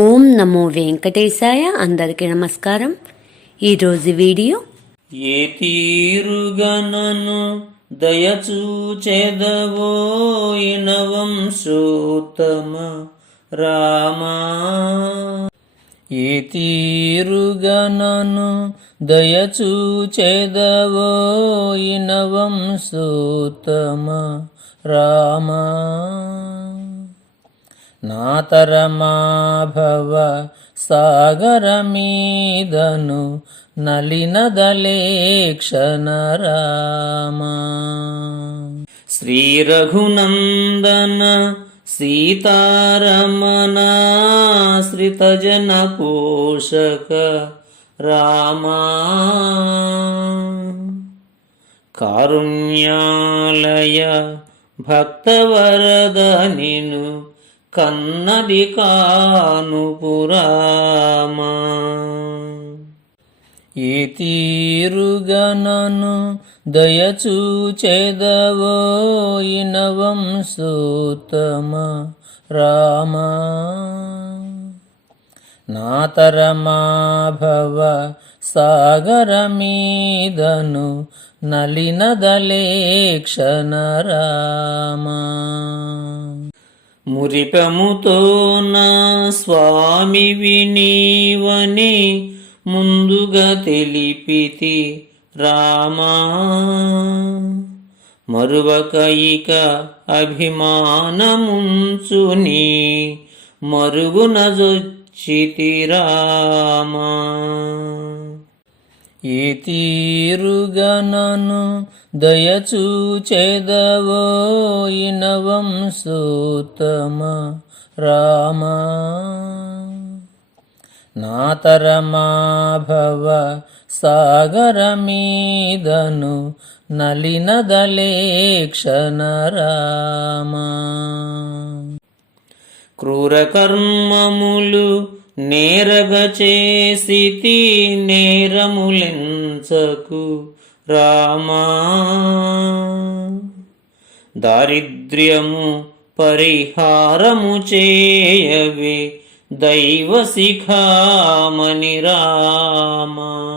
ఓం నమో వెంకటేశాయ అందరికీ నమస్కారం. ఈరోజు వీడియో ఏ తీరుగనను దయచూచెదవో సూతమ రామా. ఏ తీరుగనను దయచూచెదవో ఇనవంశోత్తమ రామా. నాతరమాభవ సాగరమీదను నలినదలేక్షణ రామా శ్రీ రఘునందన సీతారమణాశ్రితజన పోషక రామా. కారుణ్యాలయ భక్తవరద నిను కన్నది కానుపురామా ఈ తీరుగనను దయచూచెదవో సూతమ రామ. నాతరమాభవ సాగరమీదను నలినదలేక్షణ రామ మురిపముతో నా స్వామి వినీవని ముందుగా తెలిపితి రామా. మరువకైక అభిమానముంచుని మరుగున జొచ్చితి రామా ఈ తీరుగనను దయచూచెదవో రామ. నాతరమాభవ సాగరమీదను నలినదలేక్షణ రామ. క్రూరకర్మములు నేరగ చేసితి నేరములెంచకు రామా. దారిద్ర్యము పరిహారము చేయవే దైవ శిఖామణి రామా.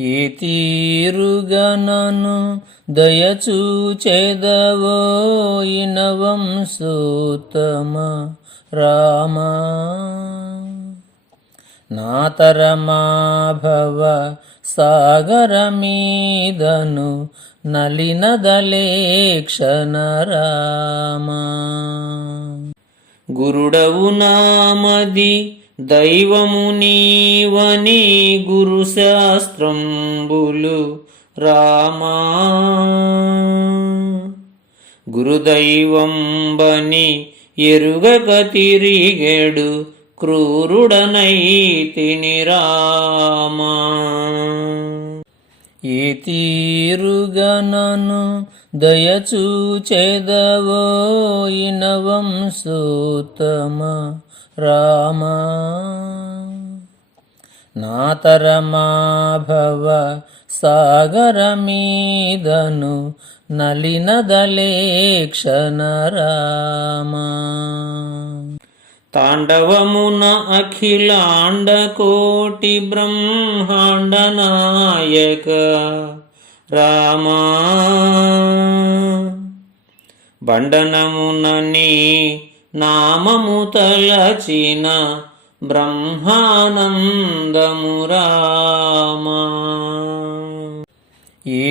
ఈ తీరుగనను దయచూచెదవో ఇనవంశోత్తమ రామా. నాతరమాభవ సాగరమీదను నలినదలేక్షణ రామా. గురుడవు నామది దైవము నీవని గురు శాస్త్రంబులు రామా. గురుదైవంబని ఎరుగక తిరిగెడు క్రూరుడనైతిని రామా. ఈ తీరుగనను దయచూచెదవో ఇనవంశోత్తమ రామా. నాతరమాభవ సాగరమీదను నలినదలేక్షణ రామా తాండవమున అఖిలాండ కోటి బ్రహ్మాండ నాయక రామా బండనమునని నామము తలచిన బ్రహ్మానందమురా.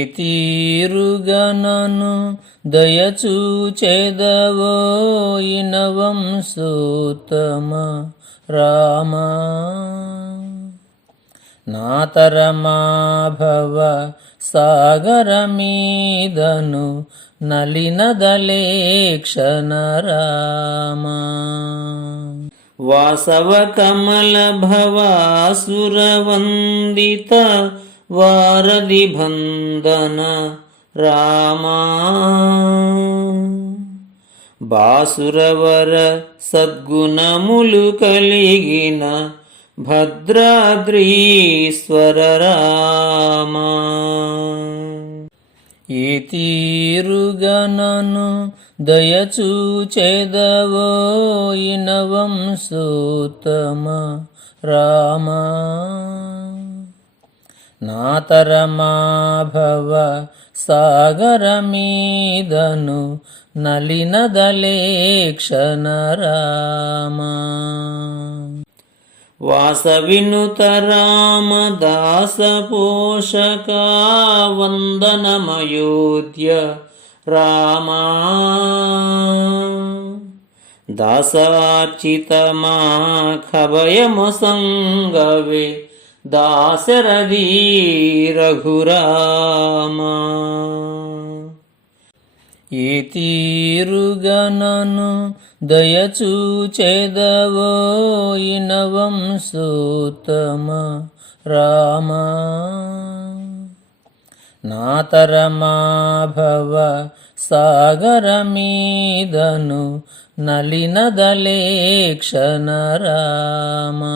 ఈ తీరుగనను దయచూచెదవో ఇనవంశోత్తమ రామా. నాతరమాభవ సాగరమీదను నలినదలేక్షణ రామ. వాసవ కమల భవాసురవందిత వారధి బంధన రామా బాసురవర సద్గుణములు కలిగిన భద్రాద్రీశ్వర రామా ఈ తీరుగనను దయచూచెదవో వంశోత్తమ రామా नातरमाभव सागरमीदनु सागरमेदनु वासविनुतरामदासपोषका वन्दनमयोध्य रामा। दासाचितमाखवयमसङ्गवे వందనమయోధ్య రామా రఘురామా ఈ తీరుగనను దయచూచెదవో సూతమ రామా. నాతరమాభవ సాగరమీదను నలినదలేక్షణ Rama